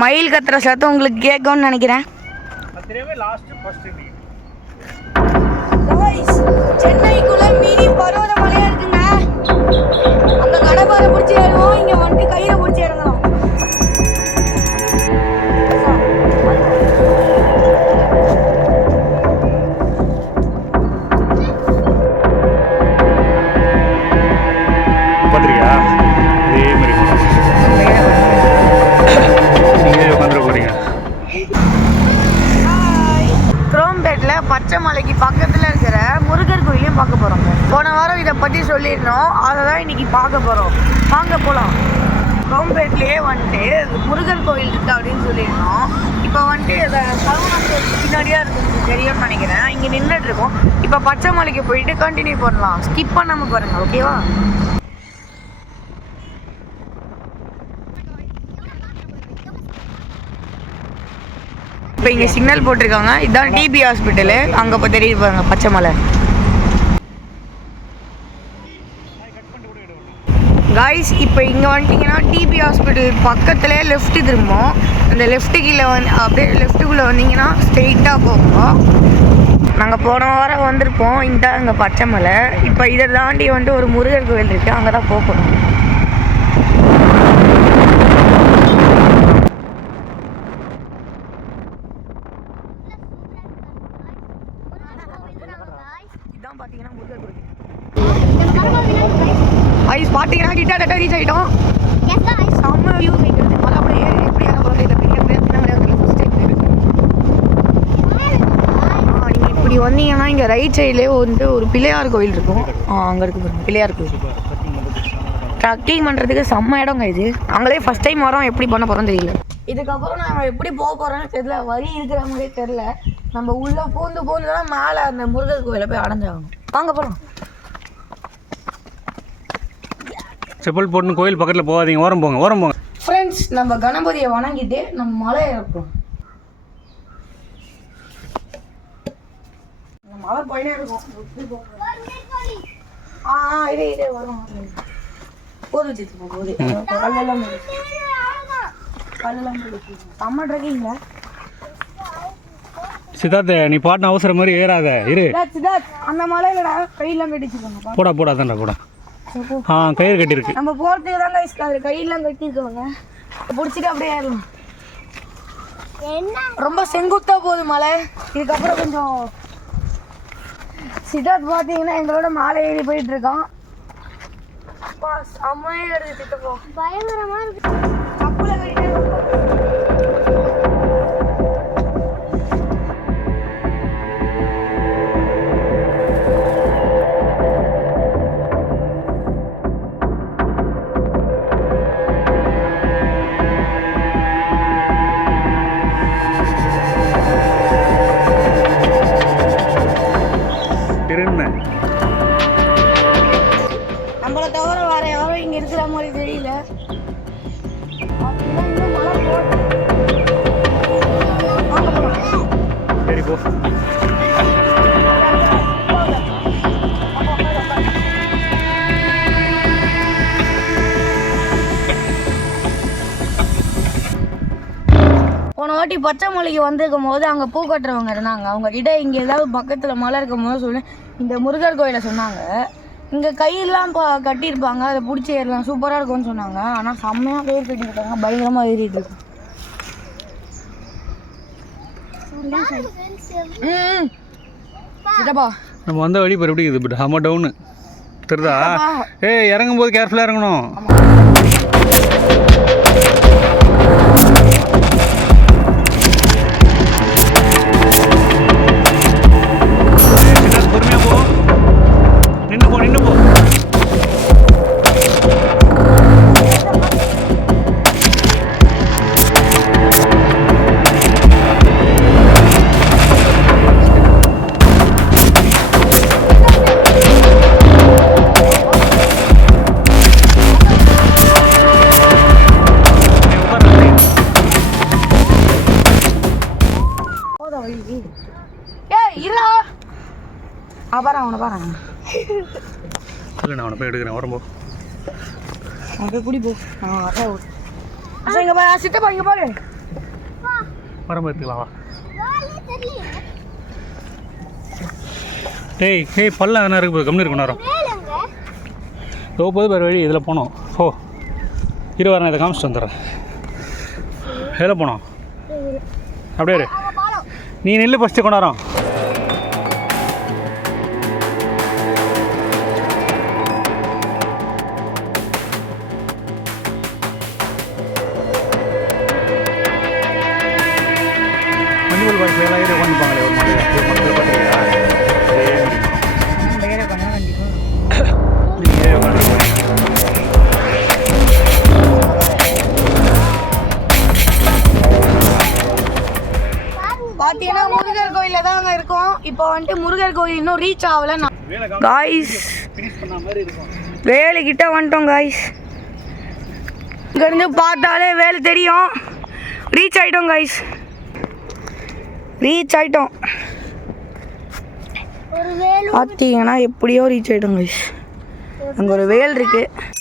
மயில் கத்துற சத்தம் உங்களுக்கு கேட்கும்னு நினைக்கிறேன். சென்னைக்குள்ள மினி பர்வதமலையா இருக்குங்க. அந்த கடப்பாரை பிடிச்சி ஏறுவோம், இங்க வந்துட்டு கயிறை பிடிச்சி இறங்கலாம். பார்த்துருக்கியா? இதே மாதிரி நீங்களே உட்காந்துட போறீங்க. குரோம்பேட்டில் பச்சை மலைக்கு பக்கத்தில் இருக்கிற முருகர் கோயிலையும் பார்க்க போகிறோம். போன வாரம் இதை பற்றி சொல்லியிருந்தோம், அதை தான் இன்னைக்கு பார்க்க போகிறோம். வாங்க போகலாம். குரோம்பேட்லேயே வந்துட்டு முருகர் கோயில் இருக்குது அப்படின்னு சொல்லியிருந்தோம். இப்போ வந்துட்டு அதை சரவணாக்கு பின்னாடியாக இருக்குது தெரியும்னு நினைக்கிறேன். இங்கே நின்றுட்டு இருக்கோம். இப்போ பச்சை மலைக்கு போயிட்டு கண்டினியூ பண்ணலாம். ஸ்கிப் பண்ணாமல் பாருங்கள், ஓகேவா? இப்போ இங்கே சிக்னல் போட்டிருக்காங்க. இதுதான் டிபி ஹாஸ்பிட்டலு. அங்கே இப்போ தெரியுது பாருங்க பச்சை மலை. காய்ஸ், இப்போ இங்கே வந்துட்டிங்கன்னா டிபி ஹாஸ்பிட்டல் பக்கத்துலேயே லெஃப்ட்டு திரும்பும். அந்த லெஃப்ட்டு கீழே அப்படியே லெஃப்ட்டுக்குள்ளே வந்தீங்கன்னா ஸ்ட்ரெயிட்டாக போகும். நாங்கள் போன வாரம் வந்திருப்போம். இந்த அங்கே பச்சை மலை. இப்போ இதை தாண்டி வந்துட்டு ஒரு முருகர் கோவில் இருக்குது, அங்கே தான் போகணும். இதான் பார்த்தீங்கன்னா முருகர் கோவில். ஐஸ் பார்த்தீங்கன்னா கிட்ட ரீச் ஆகிட்டோம். செம்ம வியூ வைக்கிறது. மலை அப்படியே எப்படி ஏற போகிறது இல்லை. நீங்கள் இப்படி வந்தீங்கன்னா இங்கே ரைட் சைட்லேயே வந்துட்டு ஒரு பிள்ளையார் கோயில் இருக்கும். அங்கே இருக்கு பாருங்க பிள்ளையார் கோயில். ட்ரக்கிங் பண்ணுறதுக்கு செம்ம இடங்க இது. அங்களே ஃபஸ்ட் டைம் வரோம், எப்படி பண்ண போகிறோம் தெரியல. இதுக்கப்புறம் நாங்கள் எப்படி போக போகிறோன்னு தெரியல, வழி இருக்கிற மாதிரியே தெரில. நம்ம உள்ளே பூந்து தான் மேலே அந்த முருகர் கோயிலை போய் அடைஞ்சாகணும். வாங்க போகலாம். செப்பல் போட்டுன்னு கோயில் பக்கத்தில் போகாதீங்க, ஓரம் போங்க. ஃப்ரெண்ட்ஸ், நம்ம கணபதியை வணங்கிட்டு நம்ம மலை ஏறப்போம். மலை போயினே இருக்கும். இதே வரும். போது வச்சுட்டு போகுது. கல்லெல்லாம் செம்ம ட்ரெக்கிங்ல. சித்தார்த்த, நீ பாட்டின அவசரம் மாதிரி ஏறாத இரு. சித்தார்த், அந்த மலையிலடா கையெல்லாம் கட்டிச்சுக்கோங்க. போடா கயிறு கட்டிருக்கு. நம்ம போகிறதுக்கு தான் கைஸ் கையெல்லாம் கட்டிருக்கோங்க. பிடிச்சிட்டு அப்படியே ஏறலாம். ரொம்ப செங்குத்தா போகுது மலை. இதுக்கப்புறம் கொஞ்சம் சித்தார்த் பார்த்தீங்கன்னா எங்களோட மாலை ஏறி போயிட்டு இருக்கான். செம்மையா ஏறுது சித்தப்பா, பயங்கரமா இருக்கு. கப்புல கட்டிட்டு நம்மளை தவிர வேற யாரும் இங்க இருக்கிற மாதிரி தெரியல. சரி போ. போன வாட்டி பச்சை மலைக்கு வந்திருக்கும் போது அங்கே பூ கட்டுறவங்க இருந்தாங்க. அவங்க கிட்ட இங்கே ஏதாவது பக்கத்தில் மலை இருக்கும் போது சொல்லி இந்த முருகர் கோயிலை சொன்னாங்க. இங்கே கையெல்லாம் கட்டியிருப்பாங்க, அதை பிடிச்சி ஏறலாம், சூப்பராக இருக்கும்னு சொன்னாங்க. ஆனால் செம்மையாக கயிறு கட்டியிருக்காங்க, பயங்கரமாக ஏறிட்டு இருக்கு. நம்ம வந்த வழி இப்போ எப்படி இருக்குது? பட் ஹம்ம டவுனு தெரியுதா? இறங்கும் போது கேர்ஃபுல்லாக இறங்கணும். பொறுமையாக போ, நின்று போ. அவனை பாரு. இல்லை, நான் அவனை போய் எடுக்கிறேன். வரம்போ அவன் போய் குடி போ. இங்கே பாரு சித்தப்பா, இங்கே பாரு வரம்பு எடுத்துக்கலாம் வா. டேய் டேய் பல்ல என்ன இருக்கு கம்மியாக இருக்கும் நேரம் போது பேர் வழி இதில் போனோம். ஓ இரு வரேன், இதை காமிச்சிட்டு வந்துடுறேன். எதில் போனோம் அப்படியே நீ நெல் ஃபஸ்ட்டு கொண்டாரோம். மஞ்சள் பாய்ச்சி எல்லாம் ஏறி உட்காந்துப்பாங்களே ஒரு மாதிரி மக்கள் பார்த்துருக்கா நீங்கள் உட்காந்து பார்த்தீங்கன்னா முருகர் கோயிலில் தாங்க இருக்கோம். இப்போ வந்துட்டு முருகர் கோயில் இன்னும் ரீச் ஆகலை. காய்ஸ் வேலைக்கிட்ட வந்துட்டோம் காய்ஸ். இங்கேருந்து பார்த்தாலே வேலை தெரியும். ரீச் ஆகிட்டோம் காய்ஸ், ரீச் ஆகிட்டோம். பார்த்தீங்கன்னா எப்படியோ ரீச் ஆகிட்டோம் காய்ஸ். அங்கே ஒரு வேல் இருக்குது.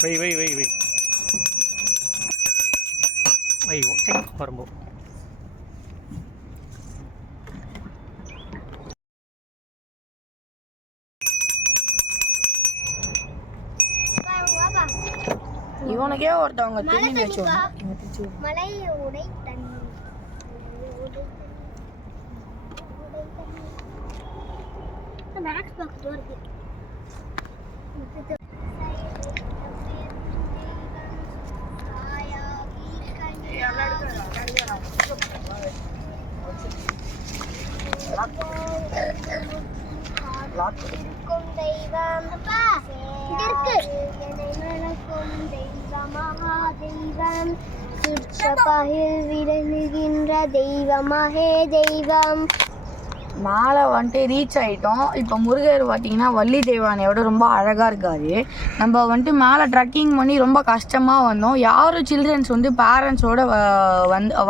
வை வை வை வை ஐயோ சரி வரும்போது இவனுக்கே ஒருத்தவங்க திரும்பி வச்சோம். மலை உடை தண்ணி மேக்ஸ் பாக்ஸ் இருக்கு. இருக்கும் தெய்வம் தெய்வம் சுற்றப்பாயில் விளங்குகின்ற தெய்வமாகே தெய்வம். மேலே வந்துட்டு ரீச் ஆகிட்டோம். இப்போ முருகர் பார்த்தீங்கன்னா வள்ளி தெய்வானையோட ரொம்ப அழகாக இருக்காரு. நம்ம வந்துட்டு மேலே ட்ரக்கிங் பண்ணி ரொம்ப கஷ்டமாக வந்தோம். யாரும் சில்ட்ரன்ஸ் வந்து பேரண்ட்ஸோடு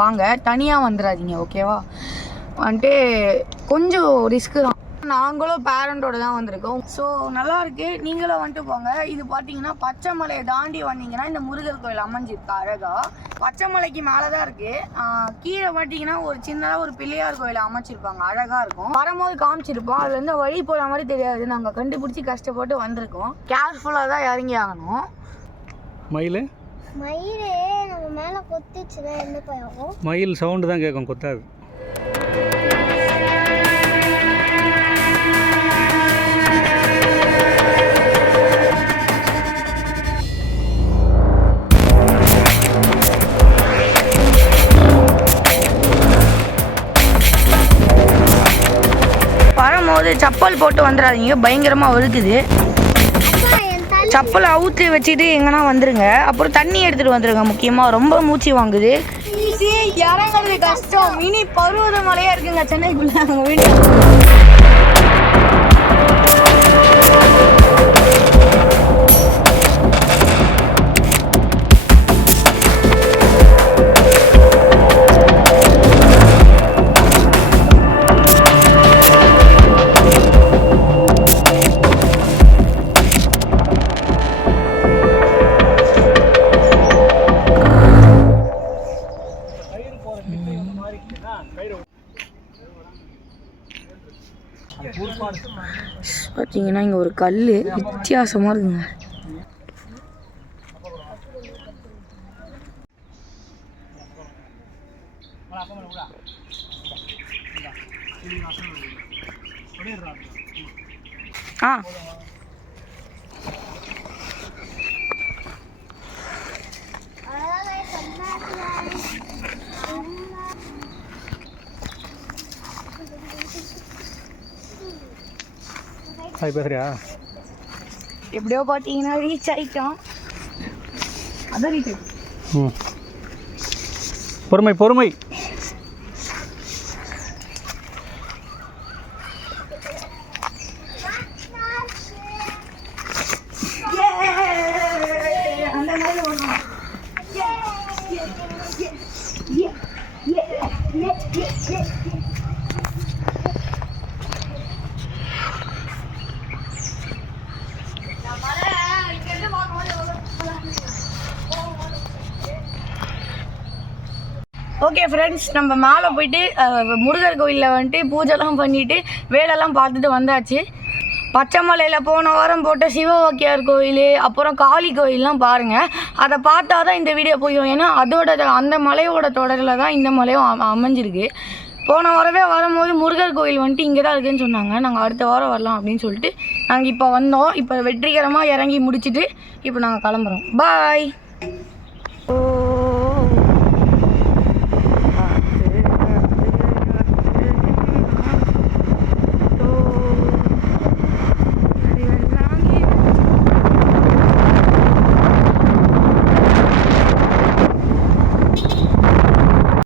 வாங்க, தனியாக வந்துடாதீங்க ஓகேவா. வந்துட்டு கொஞ்சம் ரிஸ்க்கு தான். நாங்களும் பேரண்டோடு தான் வந்திருக்கோம். ஸோ நல்லா இருக்கு, நீங்களும் வந்துட்டு போங்க. இது பார்த்தீங்கன்னா பச்சை மலையை தாண்டி வந்தீங்கன்னா இந்த முருகர் கோயில் அமைஞ்சிருக்கு அழகாக. பச்சை மலைக்கு மேலே தான் இருக்குது. கீழே பார்த்தீங்கன்னா ஒரு சின்னதாக ஒரு பிள்ளையார் கோயில் அமைச்சிருப்பாங்க, அழகாக இருக்கும். வரும்போது காமிச்சிருப்போம். அதுலேருந்து வழி போகிற மாதிரி தெரியாது. நாங்கள் கண்டுபிடிச்சி கஷ்டப்பட்டு வந்திருக்கோம். கேர்ஃபுல்லாக தான் இறங்கி ஆகணும். மயில் மயிலே நம்ம மேலே கொத்திச்சுன்னா என்ன போகும்? மயில் சவுண்டு தான் கேட்கும், கொத்தாது. வரும்போது சப்பல் போட்டு வந்துடாதீங்க, பயங்கரமாக வழுக்குது. சப்பலை அவுத்து வச்சுட்டு எங்கன்னா வந்துருங்க. அப்புறம் தண்ணி எடுத்துகிட்டு வந்துருங்க. முக்கியமாக ரொம்ப மூச்சு வாங்குது, இறங்குறது கஷ்டம். மினி பருவத மலையாக இருக்குங்க சென்னைக்குள்ளே. அங்கே வீடு பார்த்தீங்கன்னா இங்கே ஒரு கல் வித்தியாசமாக இருக்குங்க. ஆ பேசுறியா? எப்படியோ பார்த்தீங்கன்னா ரீச் ஆகிட்டோம். அதான் ரீச் ஆகிட்டோம். பொறுமை பொறுமை. ஓகே ஃப்ரெண்ட்ஸ், நம்ம மேலே போயிட்டு முருகர் கோயிலில் வந்துட்டு பூஜைலாம் பண்ணிவிட்டு வேலைலாம் பார்த்துட்டு வந்தாச்சு. பச்சைமலையில் போன வாரம் போட்ட சிவவாக்கியார் கோயில், அப்புறம் காளி கோயிலெலாம் பாருங்கள். அதை பார்த்தா தான் இந்த வீடியோ போயிடும். ஏன்னா அந்த மலையோட தொடரில் தான் இந்த மலையும் அமைஞ்சிருக்கு. போன வாரமே வரும்போது முருகர் கோயில் வந்துட்டு இங்கே தான் இருக்குதுன்னு சொன்னாங்க. நாங்கள் அடுத்த வாரம் வரலாம் அப்படின்னு சொல்லிட்டு நாங்கள் இப்போ வந்தோம். இப்போ வெற்றிகரமாக இறங்கி முடிச்சுட்டு இப்போ நாங்கள் கிளம்புறோம். பாய்.